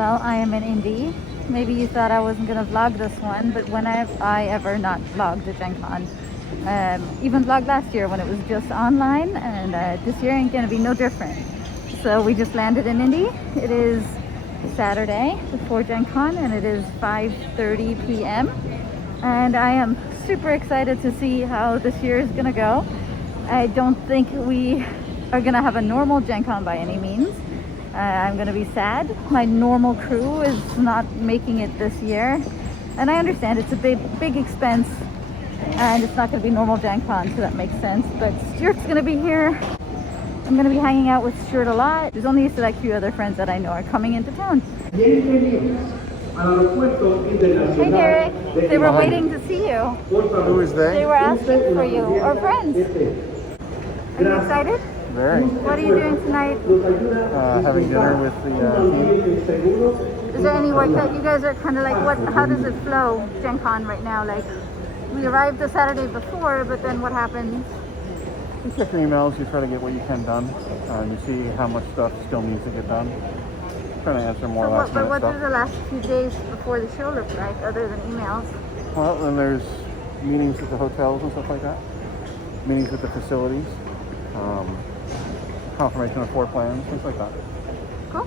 Well, I am in Indy. Maybe you thought I wasn't gonna vlog this one, but when have I ever not vlogged a Gen Con? Even vlogged last year when it was just online, and this year ain't gonna be no different. So we just landed in Indy. It is Saturday before Gen Con, and it is 5:30 p.m. And I am super excited to see how this year is gonna go. I don't think we are gonna have a normal Gen Con by any means. I'm gonna be sad. My normal crew is not making it this year, and I understand it's a big expense, and it's not gonna be normal Gen Con, so that makes sense. But Stuart's gonna be here. I'm gonna be hanging out with Stuart a lot. There's only a select few other friends that I know are coming into town. Hey Derek, they were waiting to see you. Who is they? They were asking for you, or friends. Are you excited? Very. What are you doing tonight? Having dinner with the Is there any work that you guys are kind of like, how does it flow, Gen Con right now? Like, we arrived the Saturday before, but then what happens? You check your emails, you try to get what you can done, you see how much stuff still needs to get done. Trying to answer more last minute But what stuff. do the last few days before the show look like, other than emails? Well, then there's meetings with the hotels and stuff like that. Meetings with the facilities. Confirmation of floor plans, things like that. Cool.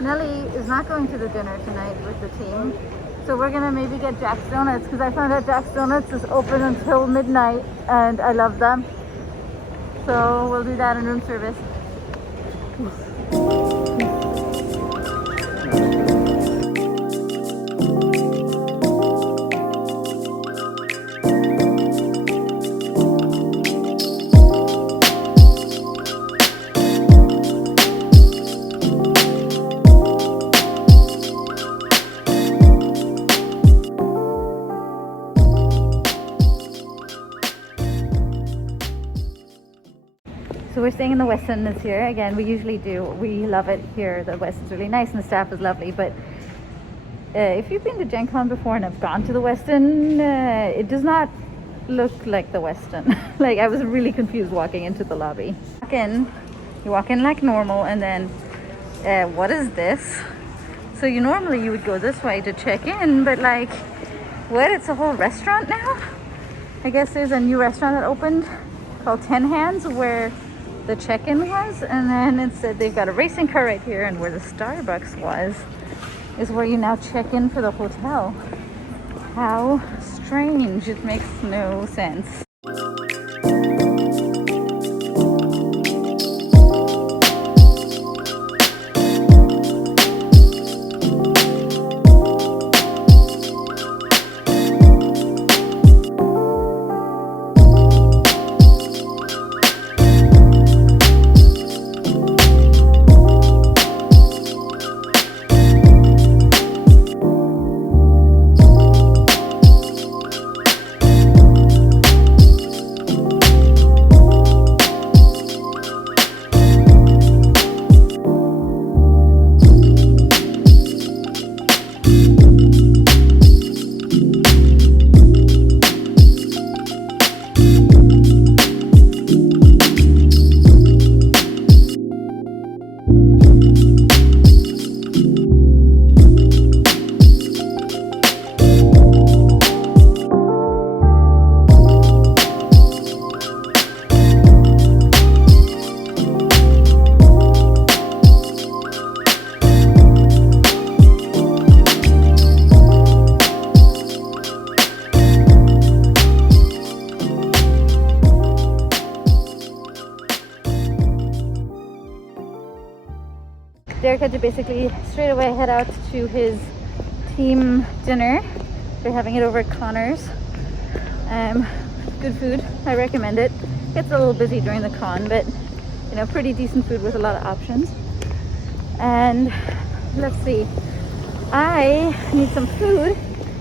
Nelly is not going to the dinner tonight with the team, so we're gonna maybe get Jack's Donuts, because I found out Jack's Donuts is open until midnight and I love them. So we'll do that in room service. So we're staying in the Westin this year. Again, we usually do. We love it here. The Westin's really nice and the staff is lovely. But if you've been to Gen Con before and have gone to the Westin, it does not look like the Westin. Like, I was really confused walking into the lobby. You walk in like normal, and then what is this? So you would go this way to check in, but like, what? It's a whole restaurant now? I guess there's a new restaurant that opened called 10 Hands where the check-in was, and then it said they've got a racing car right here, and where the Starbucks was is where you now check in for the hotel. How strange. It makes no sense. Derek had to basically straight away head out to his team dinner. They're having it over at Connor's. Good food, I recommend it. Gets a little busy during the con, but you know, pretty decent food with a lot of options. And let's see, I need some food,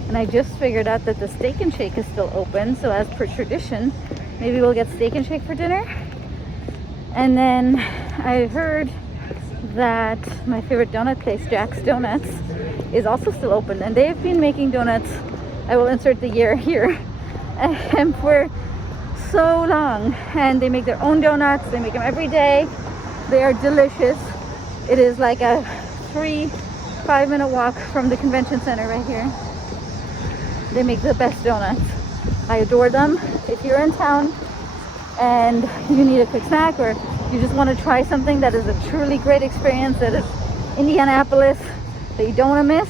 and I just figured out that the Steak and Shake is still open, so as per tradition, maybe we'll get Steak and Shake for dinner. And then I heard that my favorite donut place, Jack's Donuts, is also still open, and they've been making donuts, I will insert the year here, for so long, and they make their own donuts. They make them every day. They are delicious. It is like a 3-5 minute walk from the convention center right here. They make the best donuts. I adore them. If you're in town and you need a quick snack, or you just want to try something that is a truly great experience, that is Indianapolis, that you don't want to miss,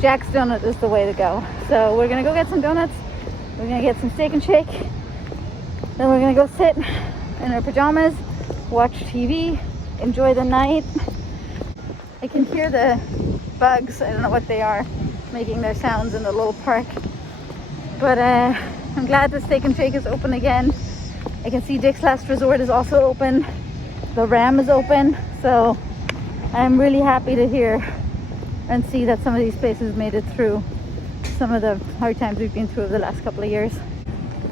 Jack's Donut is the way to go. So we're gonna go get some donuts. We're gonna get some steak and shake. Then we're gonna go sit in our pajamas, watch TV, enjoy the night. I can hear the bugs, I don't know what they are, making their sounds in the little park. But I'm glad the steak and shake is open again. I can see Dick's Last Resort is also open. The Ram is open. So I'm really happy to hear and see that some of these places made it through some of the hard times we've been through over the last couple of years.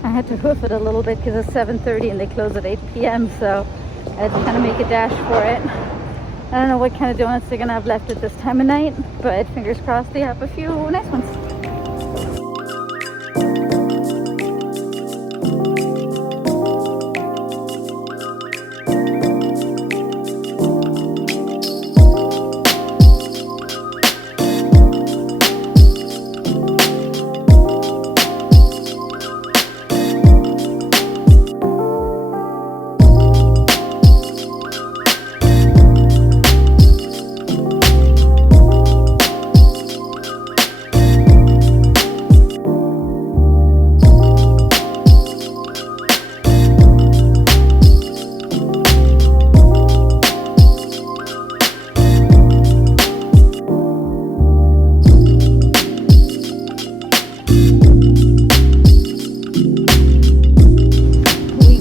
I had to hoof it a little bit because it's 7:30 and they close at 8 p.m. So I had to kind of make a dash for it. I don't know what kind of donuts they're gonna have left at this time of night, but fingers crossed they have a few nice ones.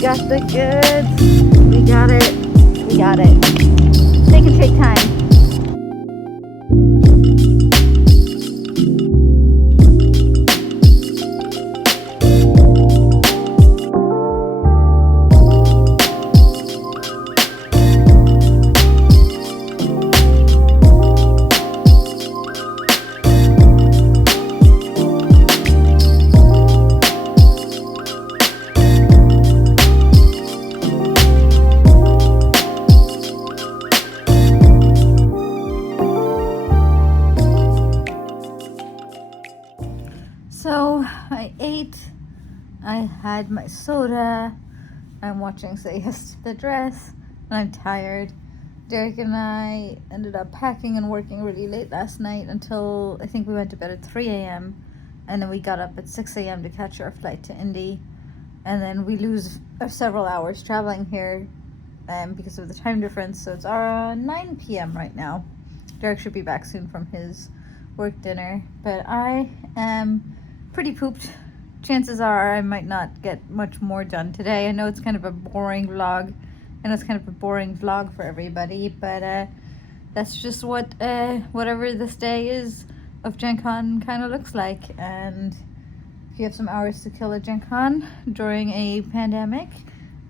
Got the goods. We got it. We got it. Steak and shake time. So I ate, I had my soda, I'm watching Say Yes to the Dress, and I'm tired. Derek and I ended up packing and working really late last night until I think we went to bed at 3 a.m. and then we got up at 6 a.m. to catch our flight to Indy, and then we lose several hours traveling here because of the time difference, so it's 9 p.m. right now. Derek should be back soon from his work dinner, but I am pretty pooped. Chances are I might not get much more done today. I know it's kind of a boring vlog, and it's kind of a boring vlog for everybody, but that's just what whatever this day is of Gen Con kind of looks like. And if you have some hours to kill at Gen Con during a pandemic,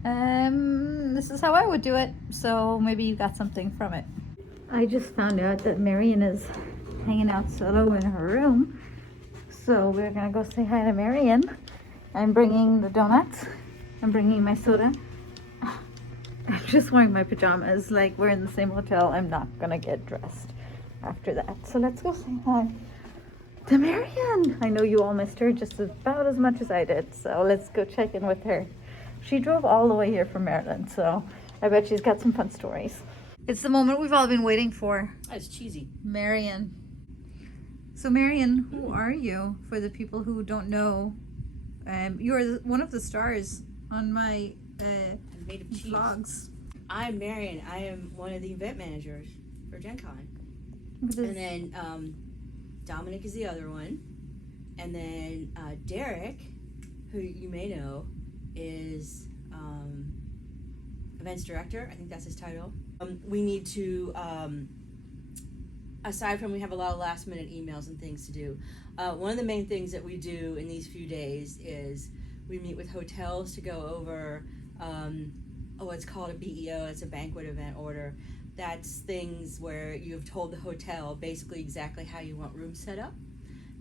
this is how I would do it, so maybe you got something from it. I just found out that Marion is hanging out solo in her room, so we're gonna go say hi to Marion. I'm bringing the donuts, I'm bringing my soda. I'm just wearing my pajamas, like we're in the same hotel. I'm not gonna get dressed after that, so let's go say hi to Marion. I know you all missed her just about as much as I did, so let's go check in with her. She drove all the way here from Maryland, so I bet she's got some fun stories. It's the moment we've all been waiting for. That's cheesy. Marion. So Marion, who are you? For the people who don't know, you are one of the stars on my Made of cheese. vlogs. I'm Marion. I am one of the event managers for Gen Con. And then Dominic is the other one. And then Derek, who you may know, is events director. I think that's his title. We need to, aside from we have a lot of last minute emails and things to do, one of the main things that we do in these few days is we meet with hotels to go over what's called a BEO. It's a banquet event order. That's things where you've told the hotel basically exactly how you want rooms set up,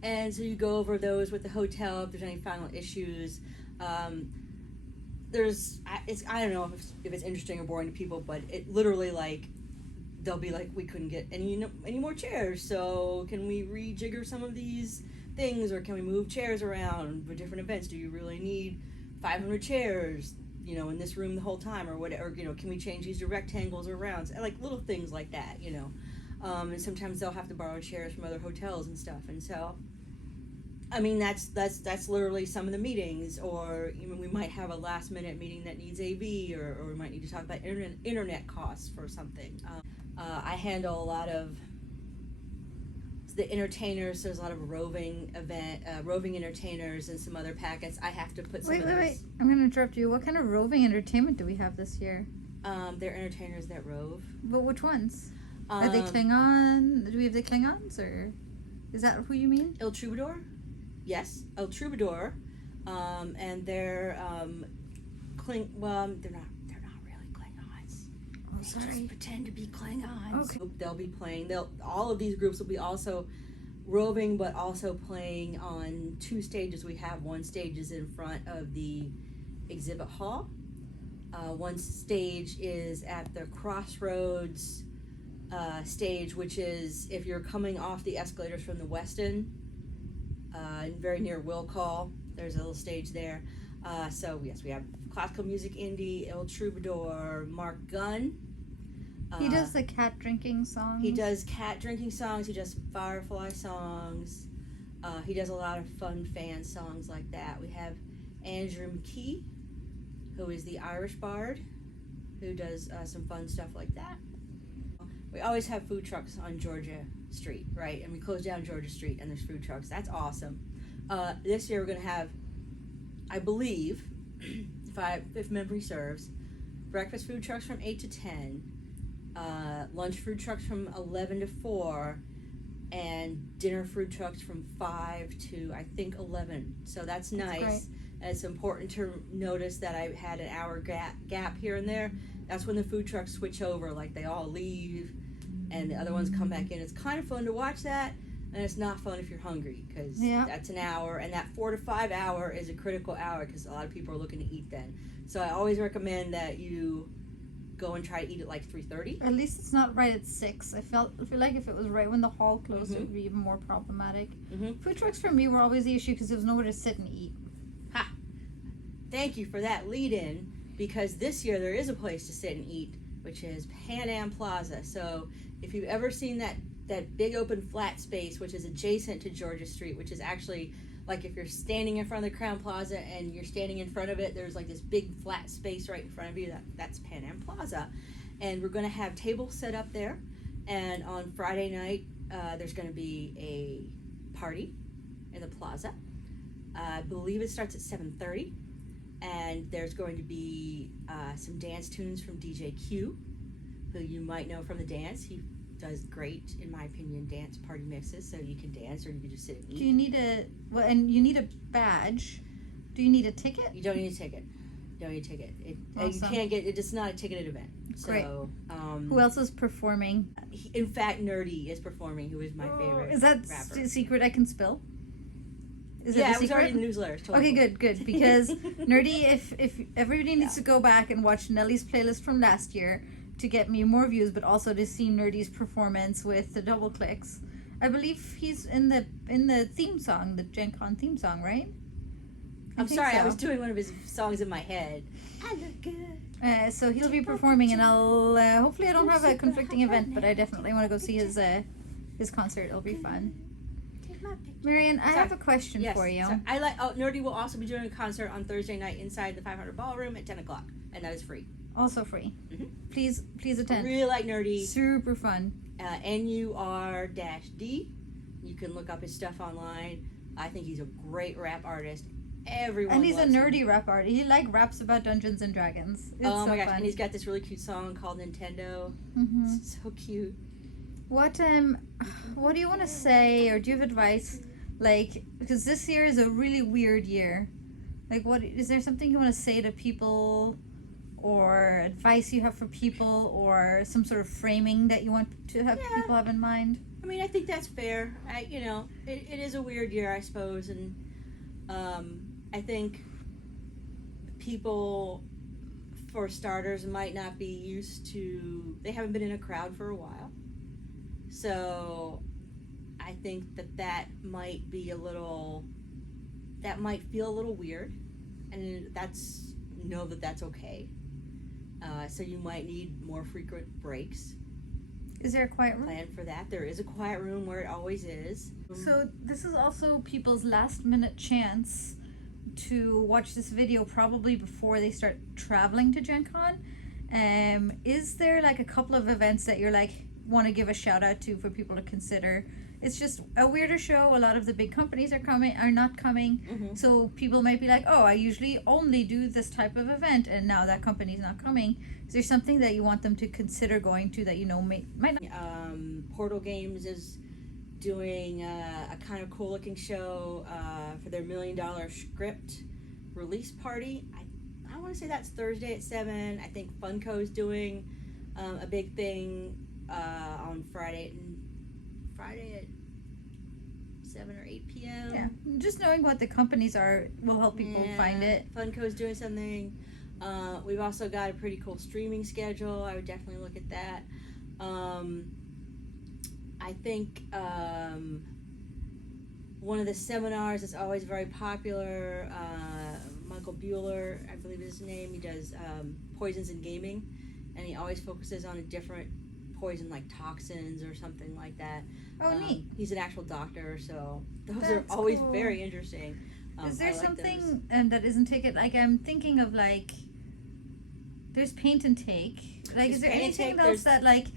and so you go over those with the hotel if there's any final issues. I don't know if it's interesting or boring to people, but it literally, like, they'll be like, we couldn't get any more chairs, so can we rejigger some of these things, or can we move chairs around for different events? Do you really need 500 chairs, in this room the whole time, or whatever? Can we change these to rectangles or rounds? Like little things like that, and sometimes they'll have to borrow chairs from other hotels and stuff, and so I mean, that's literally some of the meetings, or we might have a last minute meeting that needs AV, or we might need to talk about internet costs for something. I handle a lot of the entertainers. There's a lot of roving entertainers and some other packets. I have to put some of those. Wait. I'm going to interrupt you. What kind of roving entertainment do we have this year? They're entertainers that rove. But which ones? Are they Klingon? Do we have the Klingons, or is that who you mean? El Troubadour? Yes, El Troubadour. And they're they're not really Klingons. Oh, They sorry. just pretend to be Klingons. Okay. They'll be playing. All of these groups will be also roving, but also playing on 2 stages. We have one stage is in front of the exhibit hall. One stage is at the Crossroads stage, which is if you're coming off the escalators from the Westin, very near Will Call. There's a little stage there. So yes, we have classical music, indie, El Troubadour, Mark Gunn. He does the cat drinking songs. He does cat drinking songs. He does Firefly songs. He does a lot of fun fan songs like that. We have Andrew McKee, who is the Irish bard, who does some fun stuff like that. We always have food trucks on Georgia Street, right? And we close down Georgia Street and there's food trucks. That's awesome. This year we're going to have, I believe, if memory serves, breakfast food trucks from 8 to 10, lunch food trucks from 11 to 4, and dinner food trucks from 5 to, I think, 11. So that's nice. Great. And it's important to notice that I had an hour gap here and there. That's when the food trucks switch over, like they all leave and the other ones come back in. It's kind of fun to watch that, and it's not fun if you're hungry, because that's an hour, and that 4 to 5 hour is a critical hour because a lot of people are looking to eat then. So I always recommend that you go and try to eat at like 3:30. At least it's not right at 6. I feel like if it was right when the hall closed, it would be even more problematic. Food trucks for me were always the issue because there was nowhere to sit and eat. Ha! Thank you for that lead-in, because this year there is a place to sit and eat, which is Pan Am Plaza. So if you've ever seen that big open flat space, which is adjacent to Georgia Street, which is actually like if you're standing in front of the Crown Plaza and you're standing in front of it, there's like this big flat space right in front of you. That's Pan Am Plaza. And we're going to have tables set up there. And on Friday night, there's going to be a party in the plaza. I believe it starts at 7:30. And there's going to be some dance tunes from DJ Q, who you might know from the dance. He does great, in my opinion, dance party mixes, so you can dance or you can just sit and eat. Do you need and you need a badge. Do you need a ticket? You don't need a ticket. You don't need a ticket. Awesome. You can't get it. It's not a ticketed event. Great. So, who else is performing? in fact, Nerdy is performing, who is my favorite. Is that rapper. a secret I can spill? Is Yeah, it a it was already secret? in the newsletter. Totally. Okay, good. Because Nerdy, if everybody needs to go back and watch Nelly's playlist from last year to get me more views, but also to see Nerdy's performance with the double clicks. I believe he's in the theme song, the Gen Con theme song, right? I'm sorry, so. I was doing one of his songs in my head. I look good. So he'll be performing, and I'll hopefully I don't have a conflicting event, but I definitely want to go see his concert. It'll be fun. Take my picture. Marian, I have a question Yes. for you. So Nerdy will also be doing a concert on Thursday night inside the 500 Ballroom at 10 o'clock, and that is free. Also free. Mhm. Please I attend. really like Nerdy. Super fun. NUR-D. You can look up his stuff online. I think he's a great rap artist. Everyone And he's a loves him. nerdy rap artist. He raps about Dungeons and Dragons. It's Oh so my gosh! fun. And he's got this really cute song called Nintendo. Mhm. It's so cute. What do you want to say, or do you have advice? Like, because this year is a really weird year. Like, what is there something you want to say to people, or advice you have for people, or some sort of framing that you want to have people have in mind? I mean, I think that's fair. It is a weird year, I suppose, and I think people for starters, might not be used to, they haven't been in a crowd for a while. So I think that might be that might feel a little weird. And know that that's okay. So you might need more frequent breaks. Is there a quiet room? Plan for that. There is a quiet room where it always is. So this is also people's last minute chance to watch this video probably before they start traveling to Gen Con. Is there like a couple of events that you're like want to give a shout out to for people to consider? It's just a weirder show. A lot of the big companies are not coming. So people might be like, oh, I usually only do this type of event, and now that company's not coming. Is there something that you want them to consider going to that might not? Portal Games is doing a kind of cool looking show for their $1 million script release party. I want to say that's Thursday at 7. I think Funko's doing a big thing on Friday at 7 or 8 p.m. Yeah, just knowing what the companies are will help people find it. Funko's doing something. We've also got a pretty cool streaming schedule. I would definitely look at that. I think one of the seminars that's always very popular, Michael Bueller, I believe is his name, he does Poisons in Gaming, and he always focuses on a different poison, like toxins or something like that. Oh, neat. He's an actual doctor, so those That's are always cool. very interesting. Is there I like something that isn't taken? Like I'm thinking of like, there's paint and take. Like, There's is there paint and anything take, else that like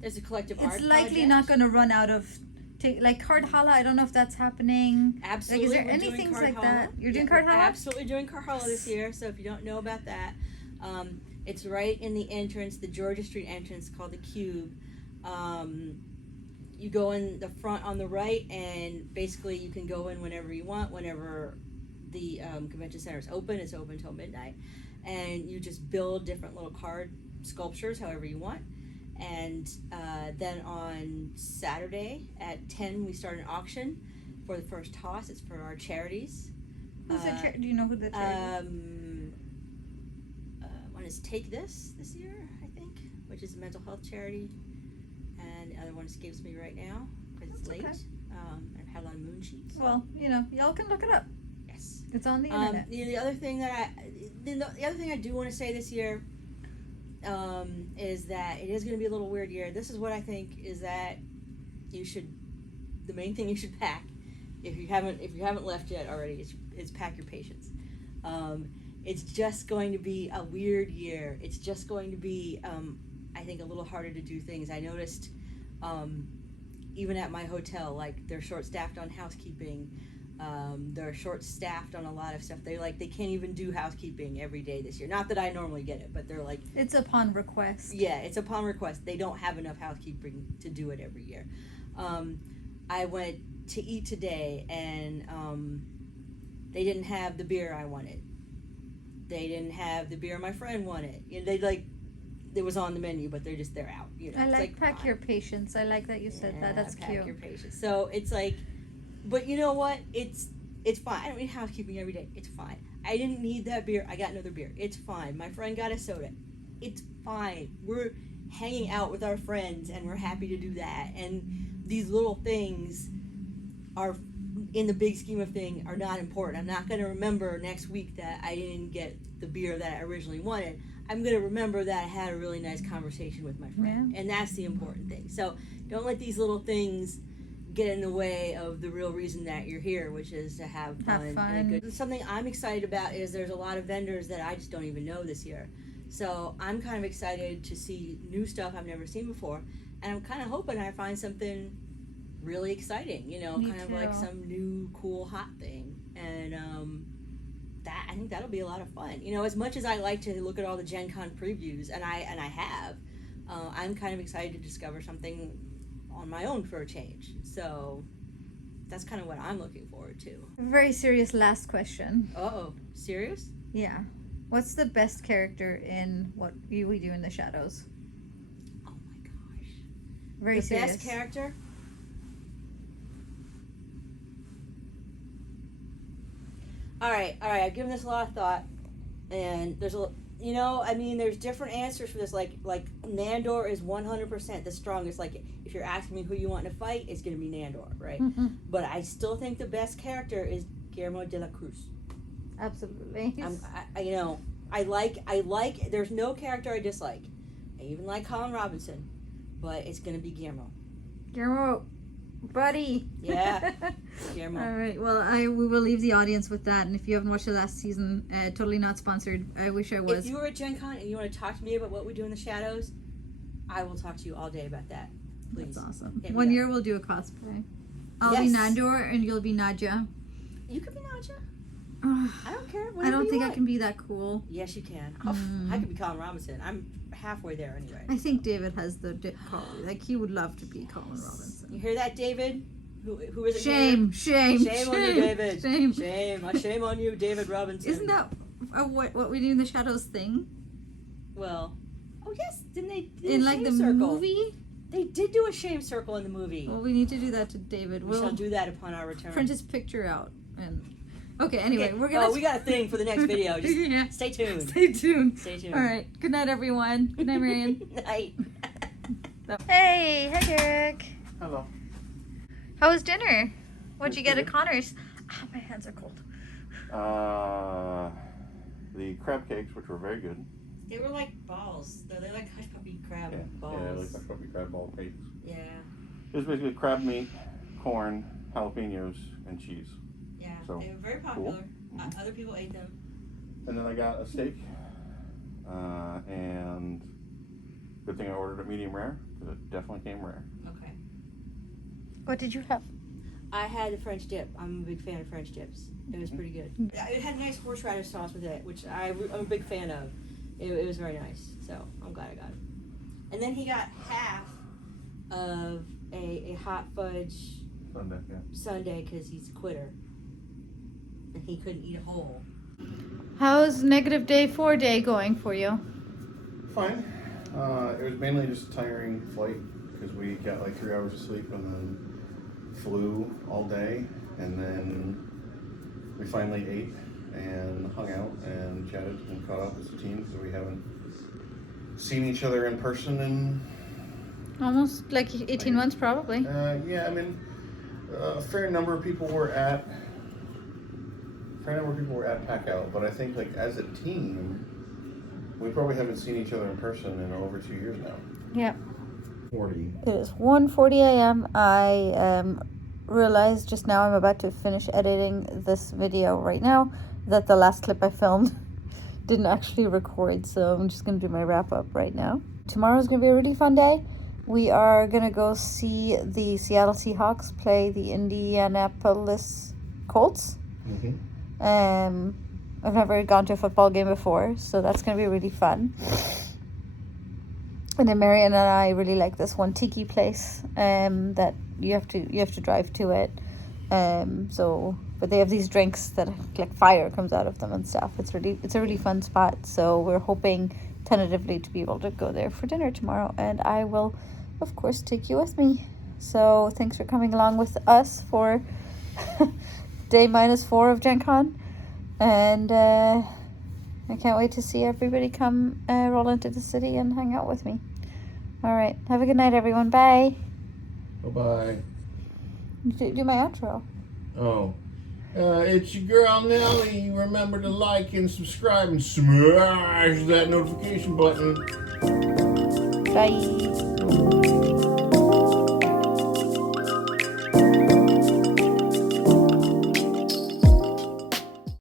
There's a collective art it's likely project. not going to run out of like Card Hala? I don't know if that's happening. Absolutely. Like, is there we're any doing things Card like Hala. that? You're doing Yeah, Card we're Hala? absolutely doing Card Hala this year. So if you don't know about that, it's right in the entrance, the Georgia Street entrance called the Cube. You go in the front on the right, and basically you can go in whenever you want, whenever the convention center is open. It's open till midnight, and you just build different little card sculptures however you want. And then on Saturday at 10 we start an auction for the first toss. It's for our charities. Who's the do you know who the charity is? One is Take This year, I think, which is a mental health charity, and the other one escapes me right now because it's late. Okay. I've had a lot of moon sheets. Well, y'all can look it up. Yes. It's on the internet. The other thing I do want to say this year is that it is going to be a little weird year. This is what I think is that the main thing you should pack if you haven't left yet already is pack your patience. It's just going to be a weird year. It's just going to be I think a little harder to do things. I noticed even at my hotel, like they're short-staffed on housekeeping. They're short-staffed on a lot of stuff. They can't even do housekeeping every day this year. Not that I normally get it, but they're like, It's upon request. yeah, it's upon request. They don't have enough housekeeping to do it every year. I went to eat today, and they didn't have the beer I wanted. They didn't have the beer my friend wanted. It was on the menu, but they're out. I It's like pack fine. your patience. I like that you said that. That's pack cute. your patience. So it's like, but you know what? It's fine. I don't need housekeeping every day. It's fine. I didn't need that beer. I got another beer. It's fine. My friend got a soda. It's fine. We're hanging out with our friends, and we're happy to do that. And these little things are, in the big scheme of things, are not important. I'm not going to remember next week that I didn't get the beer that I originally wanted. I'm going to remember that I had a really nice conversation with my friend. Yeah. And that's the important thing. So don't let these little things get in the way of the real reason that you're here, which is to have fun. And something I'm excited about is there's a lot of vendors that I just don't even know this year. So I'm kind of excited to see new stuff I've never seen before. And I'm kind of hoping I find something really exciting, Me kind of like too. some new cool hot thing. And I think that'll be a lot of fun. As much as I like to look at all the Gen Con previews, and I have, I'm kind of excited to discover something on my own for a change. So that's kind of what I'm looking forward to. Very serious last question. Uh-oh, serious? Yeah. What's the best character in what we do in the shadows? Oh my gosh. Very The serious. best character? All right, I've given this a lot of thought, And there's a, you know, I mean, there's different answers for this. Like Nandor is 100% the strongest. Like, if you're asking me who you want to fight, it's going to be Nandor, right? But I still think the best character is Guillermo de la Cruz. Absolutely. You know, I like. There's no character I dislike. I even like Colin Robinson, but it's going to be Guillermo. Guillermo, buddy. Yeah, Guillermo. All right. Well, we will leave the audience with that. And if you haven't watched the last season, totally not sponsored. I wish I was. If you were at Gen Con and you want to talk to me about what we do in the shadows, I will talk to you all day about that. Please. That's awesome. One year we'll do a cosplay. I'll be Nandor and you'll be Nadja. You could be Nadja. I don't care. I don't think I can be that cool. Yes, you can. I could be Colin Robinson. I'm halfway there anyway. I think David has the quality. Like, he would love to be Colin Robinson. You hear that, David? Who is it? Shame on you, David. Shame. Shame on you, David Robinson. Isn't that what we do in the shadows thing? Well, oh yes, didn't they? In like the movie? They did do a shame circle in the movie. Well, we need to do that to David. We shall do that upon our return. Print his picture out and. Okay, anyway, we're gonna. Oh, we got a thing for the next video. Just stay tuned. Stay tuned. Stay tuned. All right. Good night, everyone. Good night, Marion. Night. Hey, hi, Derek. Hello. How was dinner? What'd you get at Connor's? Ah, my hands are cold. The crab cakes, which were very good. They were like balls. They're like hush puppy crab balls. Yeah, like hush puppy crab ball cakes. Yeah. It was basically crab meat, corn, jalapenos, and cheese. Yeah, So, they were very popular. cool. Other people ate them. And then I got a steak, and good thing I ordered a medium rare, because it definitely came rare. Okay. What did you have? I had the French dip. I'm a big fan of French dips. It was pretty good. It had nice horseradish sauce with it, which I'm a big fan of. It was very nice, so I'm glad I got it. And then he got half of a hot fudge sundae because he's a quitter. And he couldn't eat a whole. How's negative day 4 day going for you? Fine. It was mainly just a tiring flight because we got like 3 hours of sleep and then flew all day, and then we finally ate and hung out and chatted and caught up as a team because we haven't seen each other in person in Almost like 18 months probably. Yeah, I mean, a fair number of people were at Pack Out, but I think like as a team, we probably haven't seen each other in person in over 2 years now. Yeah. 40. It is 1:40 a.m. I realized just now I'm about to finish editing this video right now that the last clip I filmed didn't actually record, so I'm just going to do my wrap up right now. Tomorrow's going to be a really fun day. We are going to go see the Seattle Seahawks play the Indianapolis Colts. I've never gone to a football game before, so that's going to be really fun. And then Marion and I really like this one tiki place that you have to drive to it. But they have these drinks that like fire comes out of them and stuff. It's a really fun spot. So we're hoping tentatively to be able to go there for dinner tomorrow, and I will of course take you with me. So thanks for coming along with us for day -4 of Gen Con, and I can't wait to see everybody come roll into the city and hang out with me. All right, have a good night, everyone. Bye. Bye-bye. Do my outro. Oh. It's your girl Nelly. Remember to like and subscribe and smash that notification button. Bye.